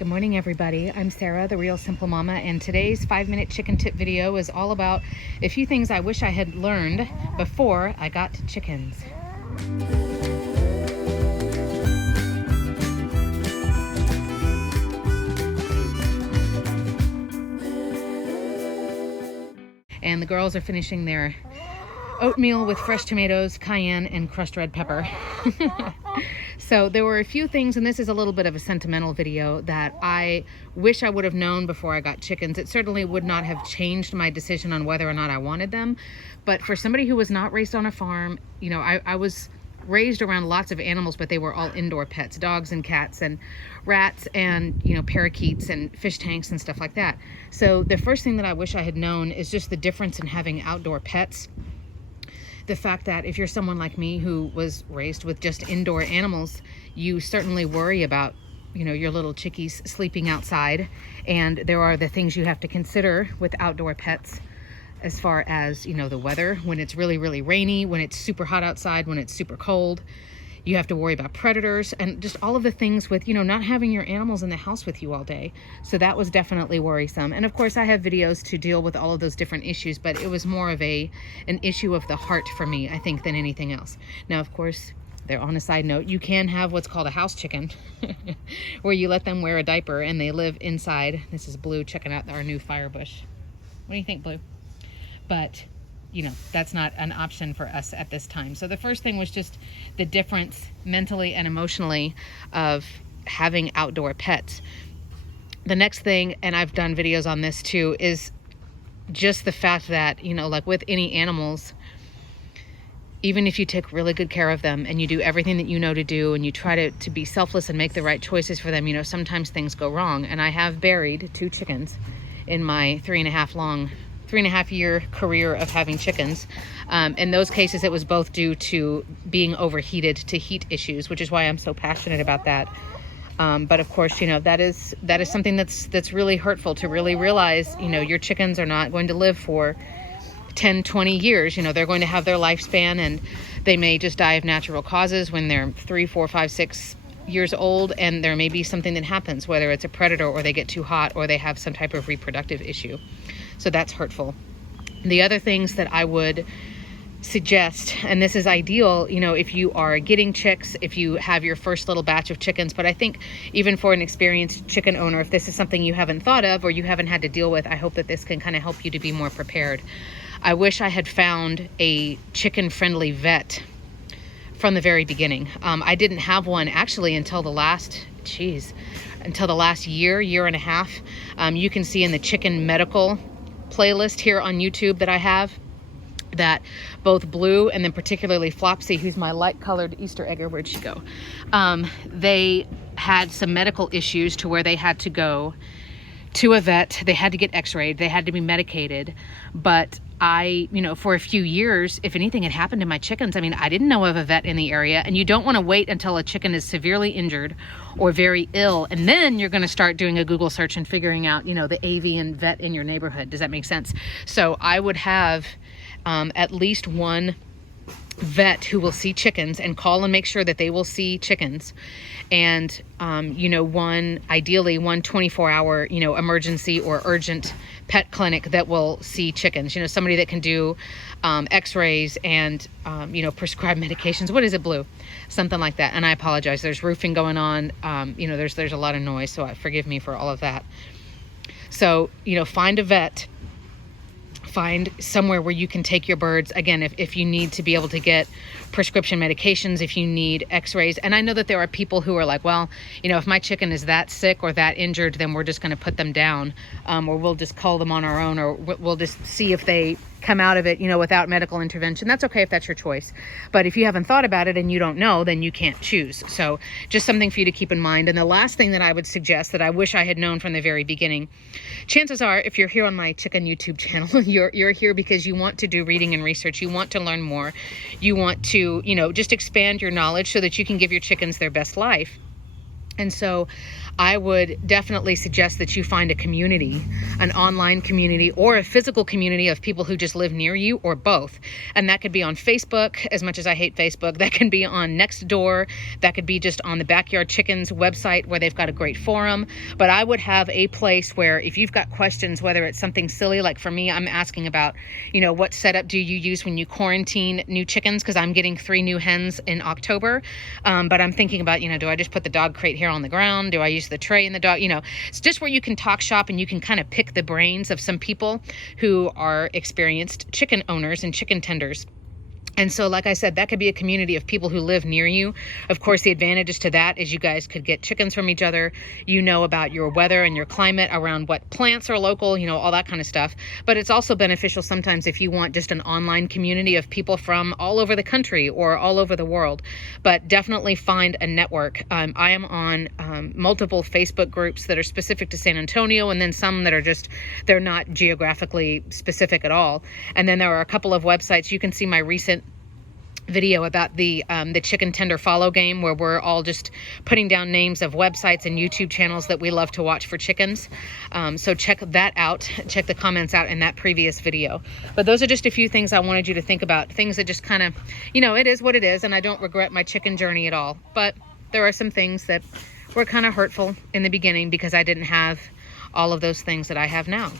Good morning, everybody. I'm Sarah, the Real Simple Mama, and today's 5-minute chicken tip video is all about a few things I wish I had learned before I got chickens. And the girls are finishing their oatmeal with fresh tomatoes, cayenne, and crushed red pepper. So there were a few things, and this is a little bit of a sentimental video, that I wish I would have known before I got chickens. It certainly would not have changed my decision on whether or not I wanted them. But for somebody who was not raised on a farm, you know, I was raised around lots of animals, but they were all indoor pets, dogs and cats and rats and, you know, parakeets and fish tanks and stuff like that. So the first thing that I wish I had known is just the difference in having outdoor pets. The fact that if you're someone like me who was raised with just indoor animals, you certainly worry about, you know, your little chickies sleeping outside. And there are the things you have to consider with outdoor pets as far as, you know, the weather, when it's really, really rainy, when it's super hot outside, when it's super cold. You have to worry about predators and just all of the things with, you know, not having your animals in the house with you all day. So that was definitely worrisome. And of course I have videos to deal with all of those different issues, but it was more of an issue of the heart for me, I think, than anything else. Now, of course, there, on a side note, you can have what's called a house chicken where you let them wear a diaper and they live inside. This is Blue checking out our new fire bush. What do you think, Blue? But you know, that's not an option for us at this time. So the first thing was just the difference mentally and emotionally of having outdoor pets. The next thing, and I've done videos on this too, is just the fact that, you know, like with any animals, even if you take really good care of them and you do everything that you know to do and you try to be selfless and make the right choices for them, you know, sometimes things go wrong. And I have buried 2 chickens in my 3.5-year career of having chickens. In those cases, it was both due to being overheated to heat issues, which is why I'm so passionate about that. But of course, you know, that is something that's really hurtful to really realize. You know, your chickens are not going to live for 10, 20 years. You know, they're going to have their lifespan, and they may just die of natural causes when they're 3, 4, 5, 6 years old, and there may be something that happens, whether it's a predator or they get too hot or they have some type of reproductive issue. So that's hurtful. The other things that I would suggest, and this is ideal, you know, if you are getting chicks, if you have your first little batch of chickens, but I think even for an experienced chicken owner, if this is something you haven't thought of or you haven't had to deal with, I hope that this can kind of help you to be more prepared. I wish I had found a chicken-friendly vet from the very beginning. I didn't have one actually until the last, year and a half. You can see in the chicken medical playlist here on YouTube that I have that both Blue and then particularly Flopsy, who's my light colored Easter egger, where'd she go? They had some medical issues to where they had to go to a vet. They had to get x-rayed, they had to be medicated. But I, you know, for a few years, if anything had happened to my chickens, I mean, I didn't know of a vet in the area, and you don't want to wait until a chicken is severely injured or very ill, and then you're going to start doing a Google search and figuring out, you know, the avian vet in your neighborhood. Does that make sense? So I would have at least one vet who will see chickens and call and make sure that they will see chickens. And, you know, ideally one 24-hour, you know, emergency or urgent pet clinic that will see chickens, you know, somebody that can do x-rays and, you know, prescribe medications. What is it, Blue? Something like that. And I apologize. There's roofing going on. You know, there's a lot of noise, so forgive me for all of that. So, you know, find a vet. Find somewhere where you can take your birds. Again, if you need to be able to get prescription medications, if you need x-rays. And I know that there are people who are like, well, you know, if my chicken is that sick or that injured, then we're just going to put them down, or we'll just call them on our own, or we'll just see if they come out of it, you know, without medical intervention. That's okay if that's your choice. But if you haven't thought about it and you don't know, then you can't choose. So just something for you to keep in mind. And the last thing that I would suggest that I wish I had known from the very beginning, chances are, if you're here on my chicken YouTube channel, you're here because you want to do reading and research. You want to learn more. You want to, you know, just expand your knowledge so that you can give your chickens their best life. And so I would definitely suggest that you find a community. an online community or a physical community of people who just live near you, or both. And that could be on Facebook, as much as I hate Facebook. That can be on Nextdoor. That could be just on the Backyard Chickens website, where they've got a great forum. But I would have a place where if you've got questions, whether it's something silly, like for me, I'm asking about, you know, what setup do you use when you quarantine new chickens? Because I'm getting 3 new hens in October. But I'm thinking about, you know, do I just put the dog crate here on the ground? Do I use the tray in the dog? You know, it's just where you can talk shop and you can kind of pick the brains of some people who are experienced chicken owners and chicken tenders. And so, like I said, that could be a community of people who live near you. Of course, the advantages to that is you guys could get chickens from each other. You know about your weather and your climate, around what plants are local, you know, all that kind of stuff. But it's also beneficial sometimes if you want just an online community of people from all over the country or all over the world. But definitely find a network. I am on multiple Facebook groups that are specific to San Antonio, and then some that are just, they're not geographically specific at all. And then there are a couple of websites. You can see my recent video about the chicken tender follow game, where we're all just putting down names of websites and YouTube channels that we love to watch for chickens. So check that out. Check the comments out in that previous video. But those are just a few things I wanted you to think about. Things that just kind of, you know, it is what it is, and I don't regret my chicken journey at all. But there are some things that were kind of hurtful in the beginning because I didn't have all of those things that I have now.